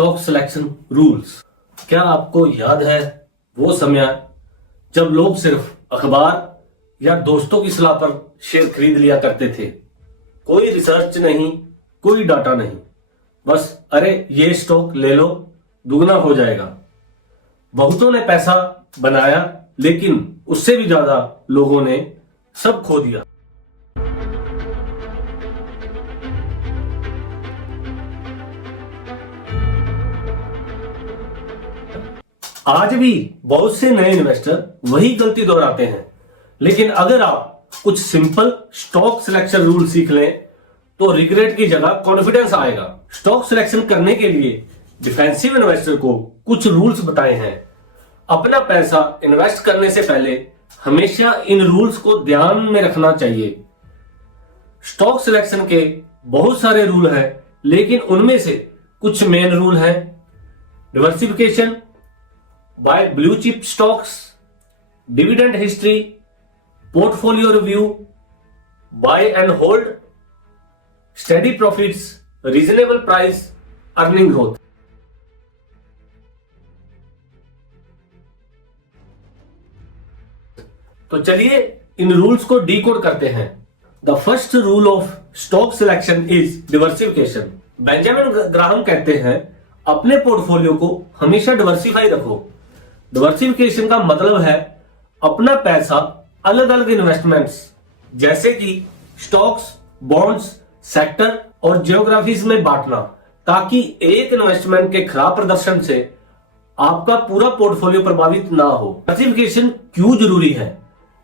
Stock selection rules. क्या आपको याद है वो समय जब लोग सिर्फ अखबार या दोस्तों की सलाह पर शेयर खरीद लिया करते थे? कोई रिसर्च नहीं, कोई डाटा नहीं, बस अरे ये स्टॉक ले लो, दुगना हो जाएगा। बहुतों ने पैसा बनाया, लेकिन उससे भी ज्यादा लोगों ने सब खो दिया। आज भी बहुत से नए इन्वेस्टर वही गलती दोहराते हैं, लेकिन अगर आप कुछ सिंपल स्टॉक सिलेक्शन रूल सीख लें तो रिग्रेट की जगह कॉन्फिडेंस आएगा। स्टॉक सिलेक्शन करने के लिए डिफेंसिव इन्वेस्टर को कुछ रूल्स बताए हैं। अपना पैसा इन्वेस्ट करने से पहले हमेशा इन रूल्स को ध्यान में रखना चाहिए। स्टॉक सिलेक्शन के बहुत सारे रूल हैं, लेकिन उनमें से कुछ मेन रूल हैं। Diversification, buy blue chip stocks, dividend history, portfolio review, buy and hold, steady profits, reasonable price, earning growth. तो चलिए इन रूल्स को डीकोड करते हैं। The first rule of stock selection is diversification. Benjamin Graham कहते हैं, अपने पोर्टफोलियो को हमेशा डिवर्सिफाई रखो। डिवर्सिफिकेशन का मतलब है अपना पैसा अलग अलग इन्वेस्टमेंट्स जैसे कि स्टॉक्स, बॉन्ड्स, सेक्टर और जियोग्राफीज में बांटना, ताकि एक इन्वेस्टमेंट के खराब प्रदर्शन से आपका पूरा पोर्टफोलियो प्रभावित ना हो। डिवर्सिफिकेशन क्यों जरूरी है?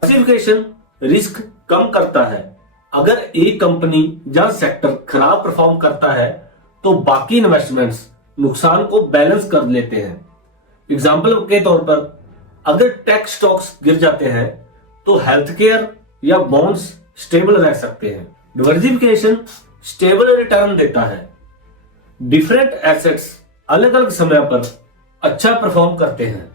डिवर्सिफिकेशन रिस्क कम करता है। अगर एक कंपनी या सेक्टर खराब परफॉर्म करता है तो बाकी इन्वेस्टमेंट्स नुकसान को बैलेंस कर लेते हैं। एग्जाम्पल के तौर पर, अगर टेक स्टॉक्स गिर जाते हैं तो हेल्थ केयर या बॉन्ड्स स्टेबल रह सकते हैं। डिवर्सिफिकेशन स्टेबल रिटर्न देता है। डिफरेंट एसेट्स अलग अलग समय पर अच्छा परफॉर्म करते हैं।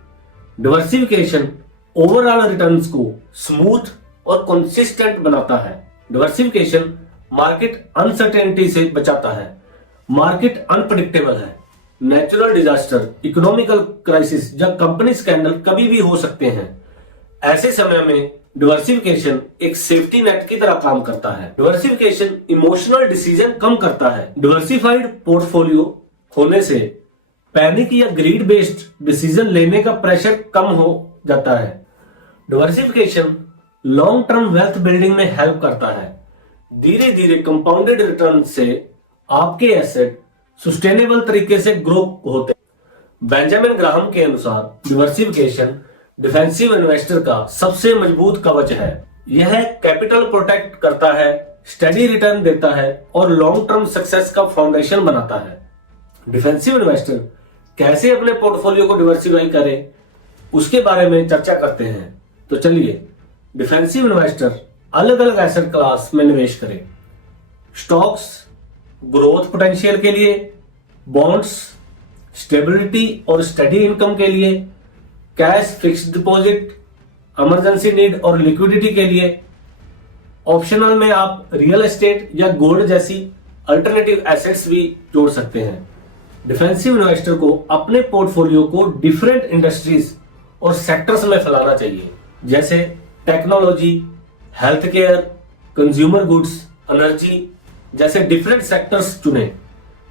डिवर्सिफिकेशन ओवरऑल रिटर्न्स को स्मूथ और कंसिस्टेंट बनाता है। डिवर्सिफिकेशन मार्केट अनसर्टेनिटी से बचाता है। मार्केट अनप्रेडिक्टेबल है। नेचुरल डिजास्टर, इकोनॉमिकल क्राइसिस या कंपनी स्कैंडल कभी भी हो सकते हैं। ऐसे समय में डिवर्सिफिकेशन एक सेफ्टी नेट की तरह काम करता है। डिवर्सिफिकेशन इमोशनल डिसीजन कम करता है। डिवर्सिफाइड पोर्टफोलियो होने से पैनिक या ग्रीड बेस्ड डिसीजन लेने का प्रेशर कम हो जाता है। Diversification long term wealth building में हेल्प करता है। धीरे धीरे कंपाउंडेड रिटर्न से आपके एसेट सस्टेनेबल तरीके से ग्रो होते हैं। बेंजामिन ग्राहम के अनुसार डिवर्सिफिकेशन डिफेंसिव इन्वेस्टर का सबसे मजबूत कवच है। यह कैपिटल प्रोटेक्ट करता है, स्टेडी रिटर्न देता है और लॉन्ग टर्म सक्सेस का फाउंडेशन बनाता है। डिफेंसिव इन्वेस्टर कैसे अपने पोर्टफोलियो को डिवर्सिफाई करें, उसके बारे में चर्चा करते हैं। तो चलिए, डिफेंसिव इन्वेस्टर अलग अलग एसेट क्लास में निवेश करें। स्टॉक्स ग्रोथ पोटेंशियल के लिए, बॉन्ड्स स्टेबिलिटी और स्टडी इनकम के लिए, cash fixed deposit emergency need और लिक्विडिटी के लिए। ऑप्शनल में आप रियल एस्टेट या गोल्ड जैसी अल्टरनेटिव एसेट्स भी जोड़ सकते हैं। डिफेंसिव इन्वेस्टर को अपने पोर्टफोलियो को डिफरेंट इंडस्ट्रीज और सेक्टर्स में फैलाना चाहिए, जैसे technology, health care, consumer goods, energy जैसे डिफरेंट सेक्टर्स चुने।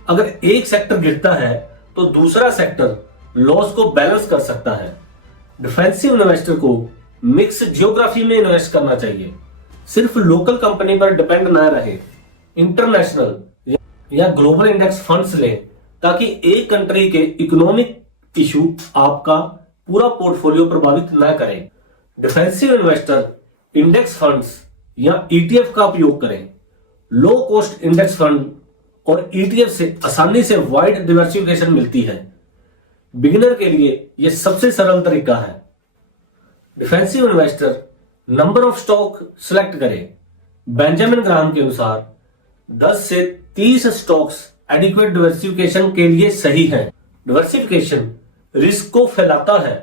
अगर एक सेक्टर गिरता है तो दूसरा सेक्टर लॉस को बैलेंस कर सकता है। डिफेंसिव इन्वेस्टर को मिक्स जियोग्राफी में इन्वेस्ट करना चाहिए। सिर्फ लोकल कंपनी पर डिपेंड न रहे। इंटरनेशनल या ग्लोबल इंडेक्स फंड्स लें, ताकि एक कंट्री के इकोनॉमिक इशू आपका पूरा पोर्टफोलियो प्रभावित न करें। डिफेंसिव इन्वेस्टर इंडेक्स फंड्स या ईटीएफ का उपयोग करें। लो कॉस्ट इंडेक्स फंड और ईटीएफ से आसानी से वाइड डिवर्सिफिकेशन मिलती है। बिगिनर के लिए यह सबसे सरल तरीका है। Defensive investor number of stock select करें। बेंजामिन ग्राहम के अनुसार 10 से 30 स्टॉक्स एडिक्वेट डिवर्सिफिकेशन के लिए सही है। डिवर्सिफिकेशन रिस्क को फैलाता है,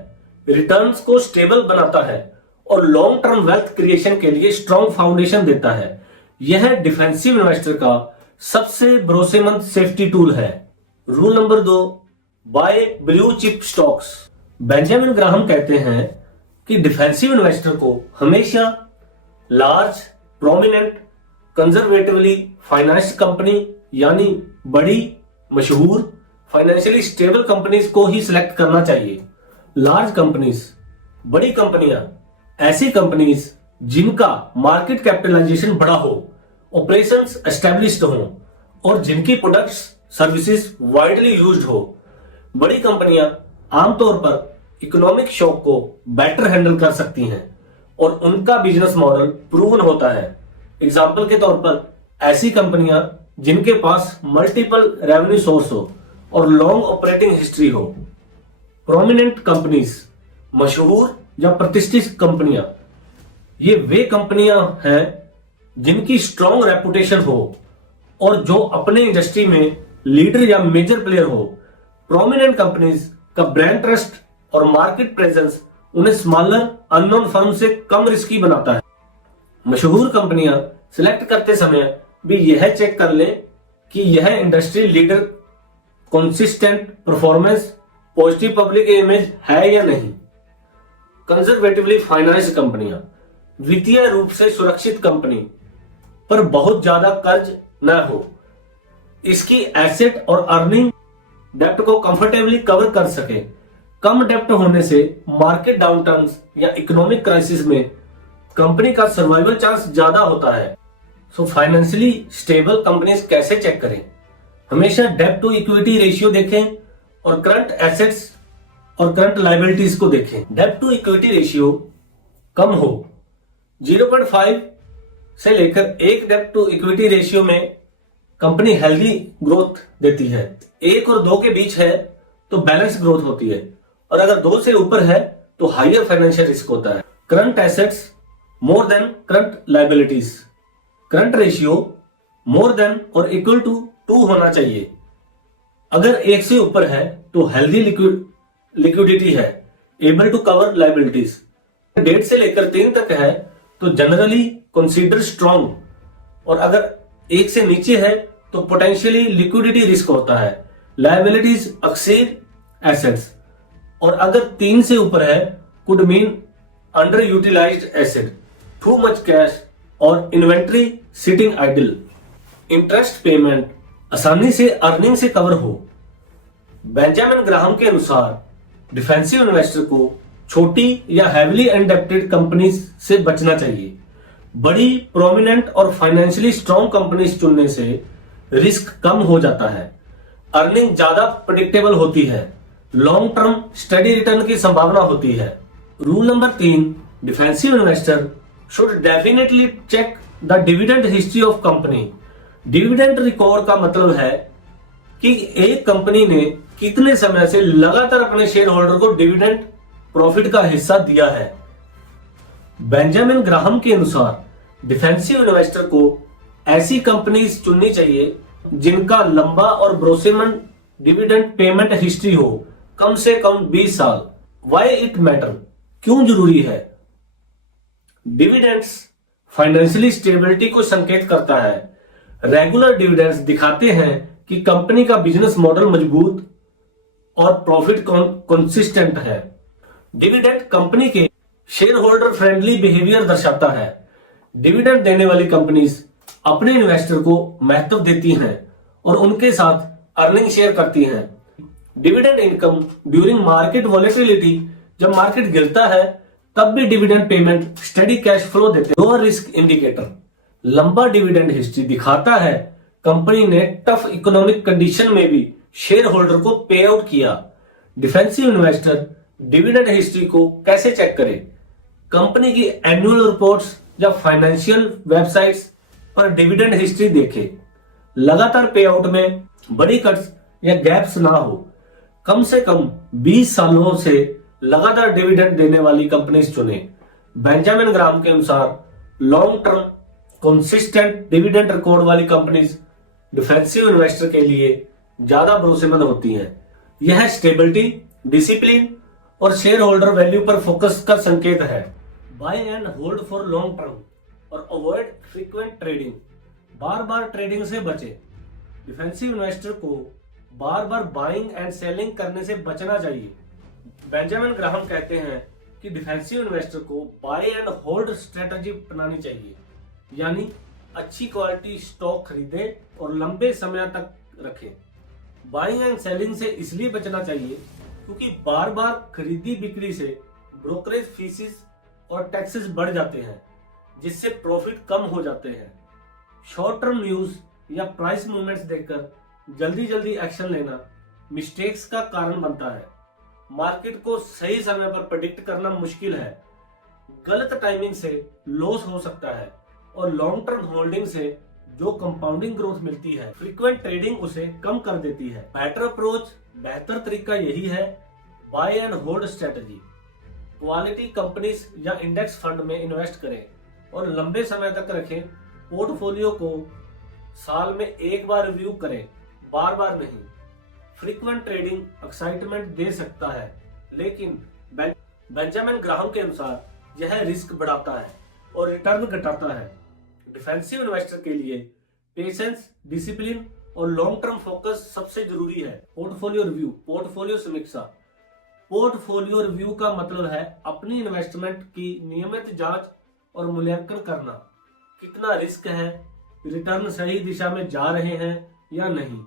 रिटर्न्स को स्टेबल बनाता है और लॉन्ग टर्म वेल्थ क्रिएशन के लिए स्ट्रॉन्ग फाउंडेशन देता है। यह डिफेंसिव इन्वेस्टर का सबसे भरोसेमंद सेफ्टी टूल है। Rule number 2, buy blue chip stocks. Benjamin Graham कहते हैं कि डिफेंसिव इन्वेस्टर को हमेशा large, prominent, conservatively financed company यानी बड़ी, मशहूर, फाइनेंशियली स्टेबल कंपनीज को ही सिलेक्ट करना चाहिए। लार्ज कंपनीज, बड़ी कंपनियां, ऐसी कंपनीज जिनका मार्केट कैपिटलाइजेशन बड़ा हो, ऑपरेशंस एस्टेब्लिश्ड हो और जिनकी प्रोडक्ट्स सर्विसेज वाइडली यूज्ड हो। बड़ी कंपनियां आमतौर पर इकोनॉमिक शॉक को बेटर हैंडल कर सकती हैं और उनका बिजनेस मॉडल प्रूवन होता है। एग्जाम्पल के तौर पर ऐसी कंपनियां जिनके पास मल्टीपल रेवेन्यू सोर्स हो और लॉन्ग ऑपरेटिंग हिस्ट्री हो। प्रोमिनेंट कंपनीज, मशहूर या प्रतिष्ठित कंपनियां, ये वे कंपनियां हैं जिनकी स्ट्रॉन्ग रेपुटेशन हो और जो अपने इंडस्ट्री में लीडर या मेजर प्लेयर हो। प्रोमिनेंट कंपनीज का ब्रांड ट्रस्ट और मार्केट प्रेजेंस उन्हें स्मॉलर अननोन फर्म से कम रिस्की बनाता है। मशहूर कंपनियां सिलेक्ट करते समय भी यह चेक कर लें कि यह industry leader, consistent performance, positive public image है या नहीं। कंजर्वेटिवली फाइनेंस्ड कंपनियां, वित्तीय रूप से सुरक्षित कंपनी पर बहुत ज्यादा कर्ज न हो, इसकी एसेट और अर्निंग डेप्ट को कंफर्टेबली कवर कर सके। कम डेप्ट होने से मार्केट डाउनटर्न्स या इकोनॉमिक क्राइसिस में कंपनी का सर्वाइवल चांस ज्यादा होता है। सो फाइनेंशियली स्टेबल कंपनीज कैसे चेक करें? हमेशा डेप्ट टू इक्विटी रेशियो देखें और करंट एसेट्स और करंट लायबिलिटीज को देखें। डेप्ट टू इक्विटी रेशियो कम हो, 0.5 से लेकर 1 डेप्ट टू इक्विटी रेशियो में कंपनी हेल्दी ग्रोथ देती है। 1 और 2 के बीच है तो बैलेंस ग्रोथ होती है और अगर 2 से ऊपर है तो हायर फाइनेंशियल रिस्क होता है। Current assets more than current liabilities, current ratio more than और इक्वल टू 2 होना चाहिए। अगर 1 से ऊपर है तो हेल्दी लिक्विडिटी है, एबल टू कवर लायबिलिटीज। 1.5 से लेकर 3 तक है तो जनरली कंसीडर स्ट्रॉन्ग और अगर 1 से नीचे है तो पोटेंशियली लिक्विडिटी रिस्क होता है, लायबिलिटीज एक्सीड एसेट्स। और अगर 3 से ऊपर है could mean under utilized asset, too much cash और inventory sitting idle. Interest payment आसानी से अर्निंग से कवर हो। बेंजामिन ग्राहम के अनुसार डिफेंसिव इन्वेस्टर को छोटी या हैविली इंडेप्टेड कंपनीज से बचना चाहिए। बड़ी, प्रोमिनेंट और फाइनेंशियली स्ट्रॉन्ग कंपनीज चुनने से रिस्क कम हो जाता है, अर्निंग ज्यादा प्रेडिक्टेबल होती है, लॉन्ग टर्म स्टडी रिटर्न की संभावना होती है। Rule number 3, defensive investor should definitely check the dividend history of company. Dividend record का मतलब है कि एक कंपनी ने कितने समय से लगातार अपने शेयर होल्डर को डिविडेंड प्रॉफिट का हिस्सा दिया है। बेंजामिन ग्राहम के अनुसार डिफेंसिव इन्वेस्टर को ऐसी कंपनीज चुननी चाहिए जिनका लंबा और भरोसेमंद डिविडेंड पेमेंट हिस्ट्री हो, कम से कम 20 साल। वाई इट मैटर, क्यों जरूरी है? डिविडेंड्स फाइनेंशियली स्टेबिलिटी को संकेत करता है। रेगुलर डिविडेंड्स दिखाते हैं कि कंपनी का बिजनेस मॉडल मजबूत और प्रॉफिट कंसिस्टेंट है। डिविडेंड कंपनी के शेयर होल्डर फ्रेंडली बिहेवियर दर्शाता है। डिविडेंड देने वाली कंपनीज अपने इन्वेस्टर को महत्व देती हैं और उनके साथ अर्निंग शेयर करती हैं। Dividend income during market volatility, जब मार्केट गिरता है तब भी dividend payment study cash flow देते हैं। लोअर रिस्क इंडिकेटर, लंबा डिविडेंड हिस्ट्री दिखाता है कंपनी ने टफ इकोनॉमिक कंडीशन में भी शेयर होल्डर को पे आउट किया। डिफेंसिव इन्वेस्टर डिविडेंड हिस्ट्री को कैसे चेक करे? कंपनी की एनुअल रिपोर्ट्स या फाइनेंशियल वेबसाइट्स पर डिविडेंड हिस्ट्री देखे। लगातार पे आउट में बड़ी कट्स या गैप्स ना हो। कम से कम 20 सालों से लगातार डिविडेंड देने वाली कंपनीज चुने। बेंजामिन ग्राहम के अनुसार long term consistent dividend record वाली कंपनीज डिफेंसिव इन्वेस्टर के लिए ज्यादा भरोसेमंद होती हैं। यह स्टेबिलिटी, डिसिप्लिन और शेयर होल्डर वैल्यू पर फोकस का संकेत है। Buy and hold for long term और अवॉइड फ्रीक्वेंट ट्रेडिंग, बार बार ट्रेडिंग से बचे। डिफेंसिव इन्वेस्टर को बार बार बाइंग एंड सेलिंग करने से बचना चाहिए। बेंजामिन ग्राहम कहते हैं कि डिफेंसिव इन्वेस्टर को बाय एंड होल्ड स्ट्रेटजी अपनानी चाहिए, यानी अच्छी क्वालिटी स्टॉक खरीदे और लंबे समय तक रखें। बाइंग एंड सेलिंग से इसलिए बचना चाहिए क्योंकि बार बार खरीदी बिक्री से ब्रोकरेज फीसिस और टैक्सेस बढ़ जाते हैं, जिससे प्रॉफिट कम हो जाते हैं। शॉर्ट टर्म न्यूज या प्राइस मूवमेंट्स देखकर जल्दी जल्दी एक्शन लेना मिस्टेक्स का कारण बनता है। मार्केट को सही समय पर प्रेडिक्ट करना मुश्किल है। गलत टाइमिंग से लॉस हो सकता है और लॉन्ग टर्म होल्डिंग से जो कंपाउंडिंग ग्रोथ मिलती है, फ्रीक्वेंट ट्रेडिंग उसे कम कर देती है। बेटर अप्रोच, बेहतर तरीका यही है, buy and hold strategy. Quality companies या इंडेक्स फंड में इन्वेस्ट करें और लंबे समय तक रखें। पोर्टफोलियो को साल में एक बार रिव्यू करें, बार बार नहीं। फ्रीक्वेंट ट्रेडिंग एक्साइटमेंट दे सकता है, लेकिन बेंजामिन ग्राहम के अनुसार यह रिस्क बढ़ाता है और रिटर्न घटाता है। डिफेंसिव इन्वेस्टर के लिए पेशेंस, डिसिप्लिन और लॉन्ग टर्म फोकस सबसे जरूरी है। पोर्टफोलियो रिव्यू, पोर्टफोलियो समीक्षा। पोर्टफोलियो रिव्यू का मतलब है अपनी इन्वेस्टमेंट की नियमित जांच और मूल्यांकन करना। कितना रिस्क है, रिटर्न सही दिशा में जा रहे हैं या नहीं,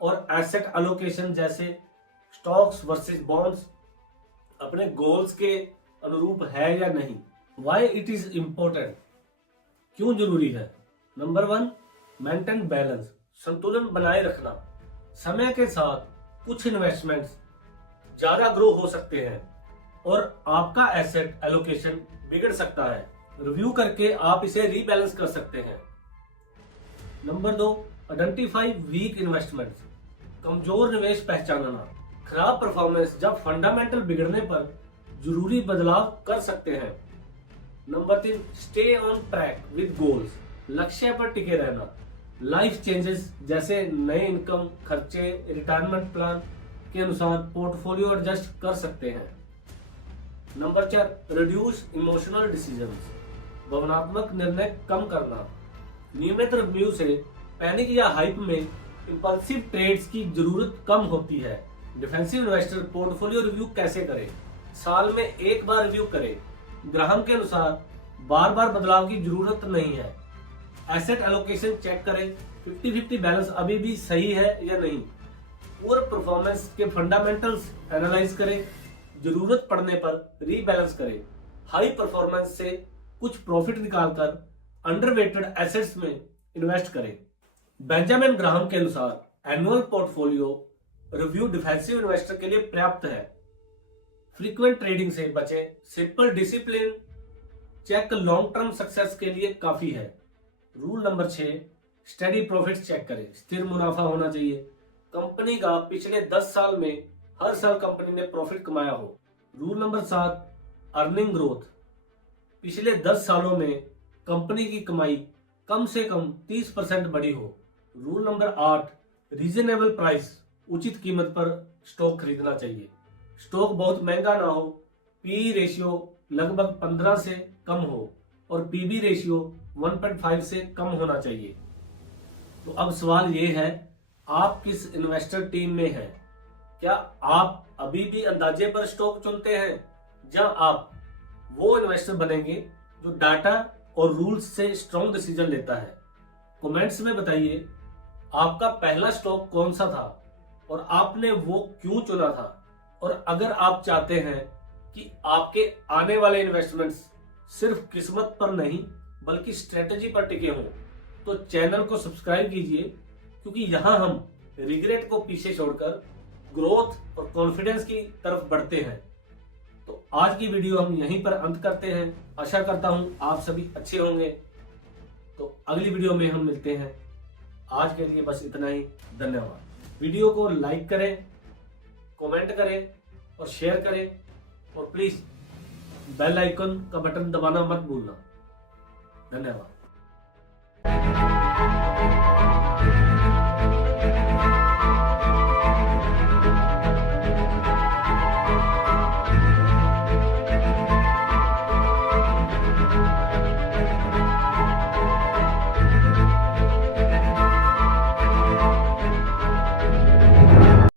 और एसेट एलोकेशन जैसे स्टॉक्स वर्सेस बॉन्ड्स अपने गोल्स के अनुरूप है या नहीं। व्हाई इट इज इंपॉर्टेंट, क्यों जरूरी है। नंबर 1, मेंटेन बैलेंस, संतुलन बनाए रखना। समय के साथ कुछ इन्वेस्टमेंट्स ज्यादा ग्रो हो सकते हैं और आपका एसेट एलोकेशन बिगड़ सकता है। रिव्यू करके आप इसे रीबैलेंस कर सकते हैं। नंबर 2, आइडेंटिफाई वीक इन्वेस्टमेंट्स, कमजोर निवेश पहचानना। खराब परफॉर्मेंस जब फंडामेंटल बिगड़ने पर जरूरी बदलाव कर सकते हैं। Number 3, stay on track with goals, लक्ष्य पर टिके रहना। लाइफ चेंजेस जैसे नए इनकम, खर्चे, रिटायरमेंट प्लान के अनुसार पोर्टफोलियो एडजस्ट कर सकते हैं। नंबर 4, रिड्यूस इमोशनल डिसीजंस, भावनात्मक निर्णय कम करना। नियमित रिव्यू से पैनिक या हाइप में इंपल्सिव ट्रेड्स की जरूरत कम होती है। डिफेंसिव इन्वेस्टर पोर्टफोलियो रिव्यू कैसे करें? साल में एक बार रिव्यू करें। ग्राहम के अनुसार बार बार बदलाव की जरूरत नहीं है। एसेट एलोकेशन चेक करें, 50-50 बैलेंस अभी भी सही है या नहीं। पुअर परफॉर्मेंस के फंडामेंटल्स एनालाइज करें, जरूरत पड़ने पर रीबैलेंस करें। हाई परफॉर्मेंस से कुछ प्रॉफिट निकालकर अंडरवेटेड एसेट्स में इन्वेस्ट करें। बेंजामिन ग्राहम के अनुसार annual portfolio review defensive investor के लिए पर्याप्त है। फ्रीक्वेंट ट्रेडिंग से बचें, simple discipline check long term success के लिए काफी है। Rule number 6, steady profit check करें, स्थिर मुनाफा होना चाहिए। कंपनी का पिछले 10 साल में हर साल कंपनी ने प्रॉफिट कमाया हो। रूल नंबर 7, अर्निंग ग्रोथ, पिछले 10 सालों में कंपनी की कमाई कम से कम 30% बढ़ी हो। रूल नंबर 8, रीजनेबल प्राइस, उचित कीमत पर स्टॉक खरीदना चाहिए। स्टॉक बहुत महंगा ना हो, पी रेशियो लगभग 15 से कम हो और पीबी रेशियो 1.5 से कम होना चाहिए। तो अब सवाल ये है, आप किस इन्वेस्टर टीम में हैं? क्या आप अभी भी अंदाजे पर स्टॉक चुनते हैं, या आप वो इन्वेस्टर बनेंगे जो डाटा और रूल्स से स्ट्रॉन्ग डिसीजन लेता है? कमेंट्स में बताइए आपका पहला स्टॉक कौन सा था और आपने वो क्यों चुना था। और अगर आप चाहते हैं कि आपके आने वाले इन्वेस्टमेंट्स सिर्फ किस्मत पर नहीं बल्कि स्ट्रेटजी पर टिके हों, तो चैनल को सब्सक्राइब कीजिए, क्योंकि यहां हम रिग्रेट को पीछे छोड़कर ग्रोथ और कॉन्फिडेंस की तरफ बढ़ते हैं। तो आज की वीडियो हम यहीं पर अंत करते हैं। आशा करता हूं आप सभी अच्छे होंगे। तो अगली वीडियो में हम मिलते हैं। आज के लिए बस इतना ही। धन्यवाद। वीडियो को लाइक करें, कमेंट करें और शेयर करें, और प्लीज बेल आइकन का बटन दबाना मत भूलना। धन्यवाद।